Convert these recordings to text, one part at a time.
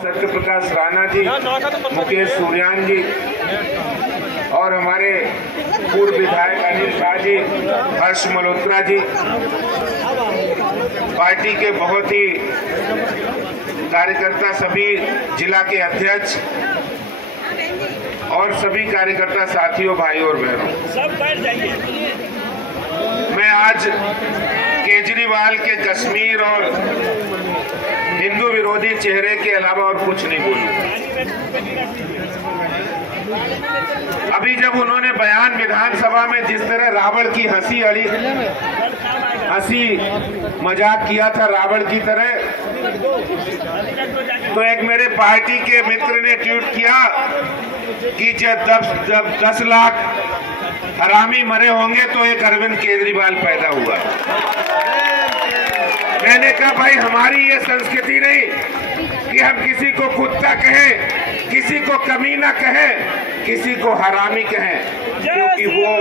सत्य प्रकाश राणा जी, मुकेश सूर्यान जी और हमारे पूर्व विधायक अनिल शाह जी, हर्ष मल्होत्रा जी, पार्टी के बहुत ही कार्यकर्ता, सभी जिला के अध्यक्ष और सभी कार्यकर्ता साथियों, भाइयों और बहनों, सब बैठ जाइए। मैं आज केजरीवाल के कश्मीर और हिंदू विरोधी चेहरे के अलावा और कुछ नहीं बोलूंगा। अभी जब उन्होंने बयान विधानसभा में जिस तरह रावण की हंसी मजाक किया था रावण की तरह, तो एक मेरे पार्टी के मित्र ने ट्वीट किया कि जब 10 लाख हरामी मरे होंगे तो एक अरविंद केजरीवाल पैदा हुआ। मैंने कहा भाई, हमारी ये संस्कृति नहीं कि हम किसी को कुत्ता कहें, किसी को कमीना कहें, किसी को हरामी कहें, क्योंकि वो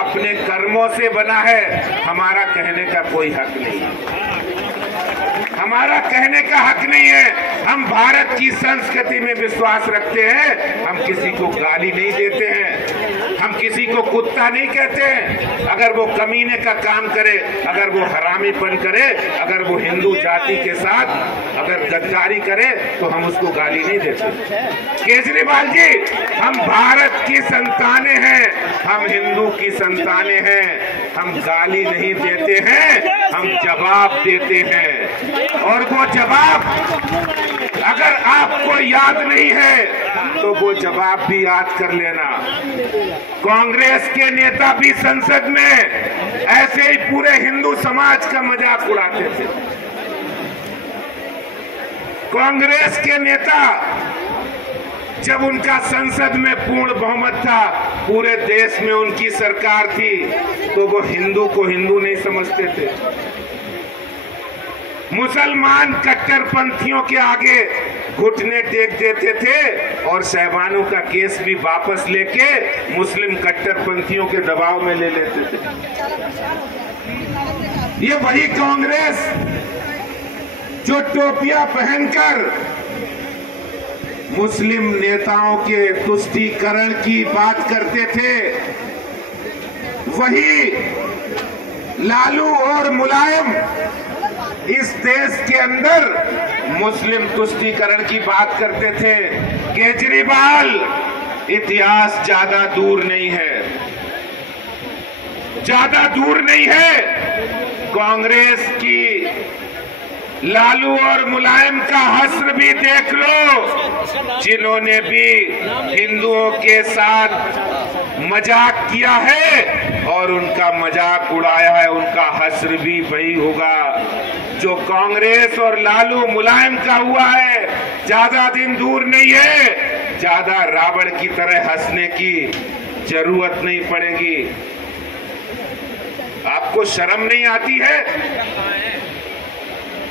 अपने कर्मों से बना है। हमारा कहने का कोई हक नहीं है, हमारा कहने का हक नहीं है। हम भारत की संस्कृति में विश्वास रखते हैं। हम किसी को गाली नहीं देते हैं, हम किसी को कुत्ता नहीं कहते हैं। अगर वो कमीने का काम करे, अगर वो हरामीपन करे, अगर वो हिंदू जाति के साथ अगर गद्दारी करे, तो हम उसको गाली नहीं देते। केजरीवाल जी, हम भारत की संतानें हैं, हम हिंदू की संतानें हैं। हम गाली नहीं देते हैं, हम जवाब देते हैं। और वो जवाब अगर आपको याद नहीं है तो वो जवाब भी याद कर लेना। कांग्रेस के नेता भी संसद में ऐसे ही पूरे हिंदू समाज का मजाक उड़ाते थे। कांग्रेस के नेता, जब उनका संसद में पूर्ण बहुमत था, पूरे देश में उनकी सरकार थी, तो वो हिंदू को हिंदू नहीं समझते थे। मुसलमान कट्टरपंथियों के आगे घुटने टेक देते थे और शहबानों का केस भी वापस लेके मुस्लिम कट्टरपंथियों के दबाव में ले लेते थे। ये वही कांग्रेस जो टोपियां पहनकर मुस्लिम नेताओं के तुष्टीकरण की बात करते थे, वही लालू और मुलायम इस देश के अंदर मुस्लिम तुष्टीकरण की बात करते थे। केजरीवाल, इतिहास ज्यादा दूर नहीं है, ज्यादा दूर नहीं है। कांग्रेस की लालू और मुलायम का हश्र भी देख लो, जिन्होंने भी हिंदुओं के साथ मजाक किया है और उनका मजाक उड़ाया है, उनका हश्र भी वही होगा जो कांग्रेस और लालू मुलायम का हुआ है। ज्यादा दिन दूर नहीं है, ज्यादा रावण की तरह हंसने की जरूरत नहीं पड़ेगी। आपको शर्म नहीं आती है?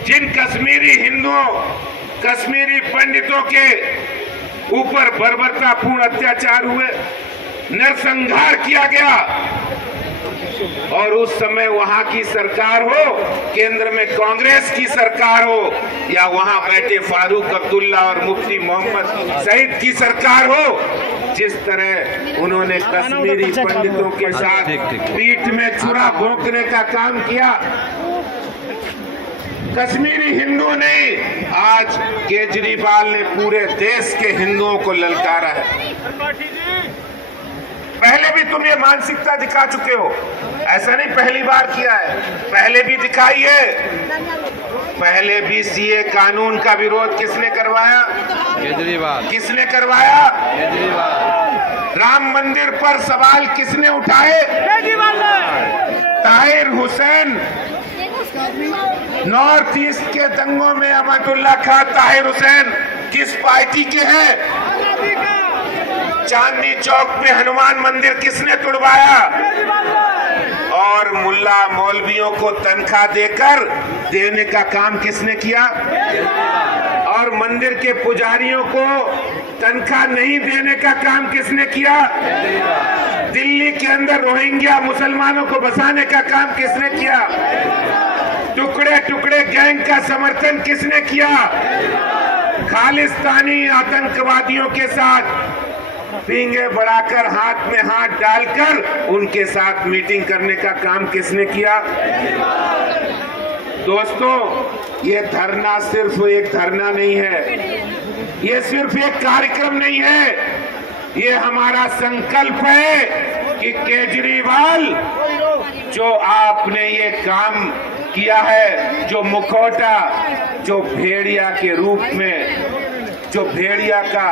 जिन कश्मीरी हिंदुओं, कश्मीरी पंडितों के ऊपर बर्बरतापूर्ण अत्याचार हुए, नरसंहार किया गया, और उस समय वहां की सरकार हो, केंद्र में कांग्रेस की सरकार हो, या वहां बैठे फारूक अब्दुल्ला और मुफ्ती मोहम्मद सईद की सरकार हो, जिस तरह उन्होंने कश्मीरी पंडितों के साथ पीठ में छुरा भोंकने का काम किया, कश्मीरी हिंदुओं ने, आज केजरीवाल ने पूरे देश के हिंदुओं को ललकारा है। पहले भी तुम ये मानसिकता दिखा चुके हो, ऐसा नहीं पहली बार किया है, पहले भी दिखाई है। पहले भी सीए कानून का विरोध किसने करवाया? केजरीवाल। किसने करवाया? केजरीवाल। राम मंदिर पर सवाल किसने उठाए? केजरीवाल। ताहिर हुसैन, नॉर्थ ईस्ट के दंगों में अहमदुल्ला खान ताहिर हुसैन किस पार्टी के हैं? चांदनी चौक पे हनुमान मंदिर किसने तुड़वाया? और मुल्ला मौलवियों को तनख्वाह देने का काम किसने किया? और मंदिर के पुजारियों को तनख्वाह नहीं देने का काम किसने किया? दिल्ली के अंदर रोहिंग्या मुसलमानों को बसाने का काम किसने किया? टुकड़े टुकड़े गैंग का समर्थन किसने किया? खालिस्तानी आतंकवादियों के साथ पींगे बढ़ाकर हाथ में हाथ डालकर उनके साथ मीटिंग करने का काम किसने किया? दोस्तों, ये धरना सिर्फ एक धरना नहीं है, ये सिर्फ एक कार्यक्रम नहीं है, ये हमारा संकल्प है कि केजरीवाल, जो आपने ये काम किया है, जो मुखौटा, जो भेड़िया के रूप में, जो भेड़िया का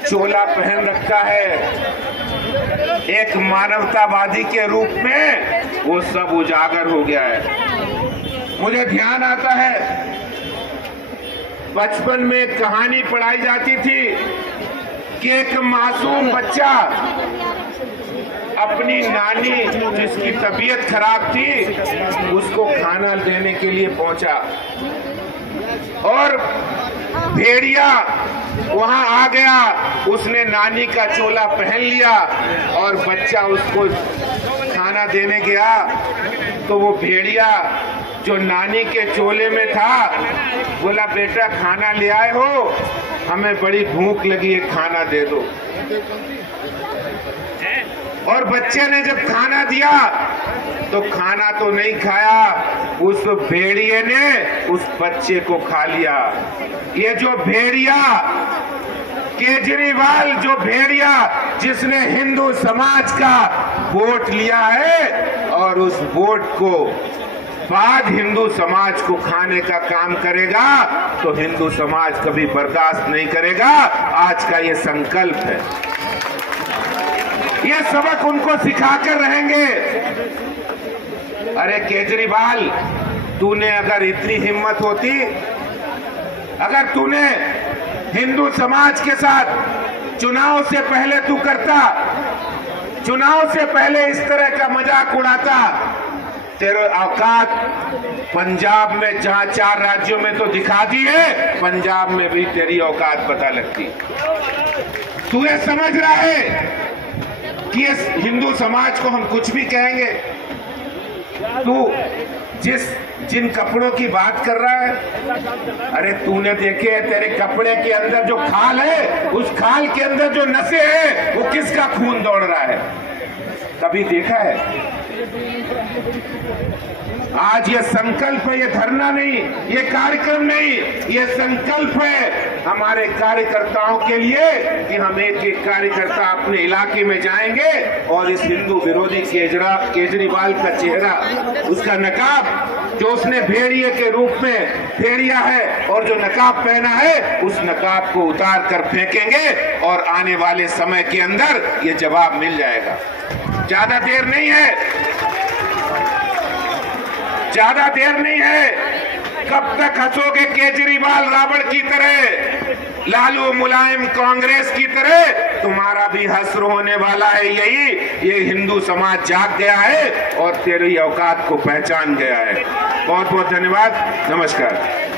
चोला पहन रखा है एक मानवतावादी के रूप में, वो सब उजागर हो गया है। मुझे ध्यान आता है, बचपन में एक कहानी पढ़ाई जाती थी कि एक मासूम बच्चा अपनी नानी, जिसकी तबीयत खराब थी, उसको खाना देने के लिए पहुंचा और भेड़िया वहां आ गया। उसने नानी का चोला पहन लिया और बच्चा उसको खाना देने गया तो वो भेड़िया जो नानी के चोले में था बोला, बेटा खाना ले आए हो, हमें बड़ी भूख लगी है, खाना दे दो। और बच्चे ने जब खाना दिया तो खाना तो नहीं खाया, उस भेड़िए ने उस बच्चे को खा लिया। ये जो भेड़िया केजरीवाल, जो भेड़िया जिसने हिंदू समाज का वोट लिया है और उस वोट को बाद हिंदू समाज को खाने का काम करेगा, तो हिंदू समाज कभी बर्दाश्त नहीं करेगा। आज का ये संकल्प है, ये सबक उनको सिखाकर रहेंगे। अरे केजरीवाल, तूने अगर इतनी हिम्मत होती, अगर तूने हिंदू समाज के साथ चुनाव से पहले तू करता, चुनाव से पहले इस तरह का मजाक उड़ाता, तेरे औकात पंजाब में, जहां 4 राज्यों में तो दिखा दी है, पंजाब में भी तेरी औकात पता लगती। तू ये समझ रहा है कि इस हिंदू समाज को हम कुछ भी कहेंगे? तू जिन कपड़ों की बात कर रहा है, अरे तूने देखे है तेरे कपड़े के अंदर जो खाल है, उस खाल के अंदर जो नसें हैं, वो किसका खून दौड़ रहा है? कभी देखा है? आज ये संकल्प है, ये धरना नहीं, ये कार्यक्रम नहीं, ये संकल्प है हमारे कार्यकर्ताओं के लिए कि हम एक एक कार्यकर्ता अपने इलाके में जाएंगे और इस हिंदू विरोधी केजरीवाल का चेहरा, उसका नकाब जो उसने भेड़िए के रूप में भेड़िया है और जो नकाब पहना है, उस नकाब को उतार कर फेंकेंगे और आने वाले समय के अंदर ये जवाब मिल जाएगा। ज्यादा देर नहीं है, ज्यादा देर नहीं है। कब तक हंसोगे केजरीवाल रावण की तरह, लालू मुलायम कांग्रेस की तरह? तुम्हारा भी हश्र होने वाला है। यही ये हिंदू समाज जाग गया है और तेरी औकात को पहचान गया है। बहुत बहुत धन्यवाद, नमस्कार।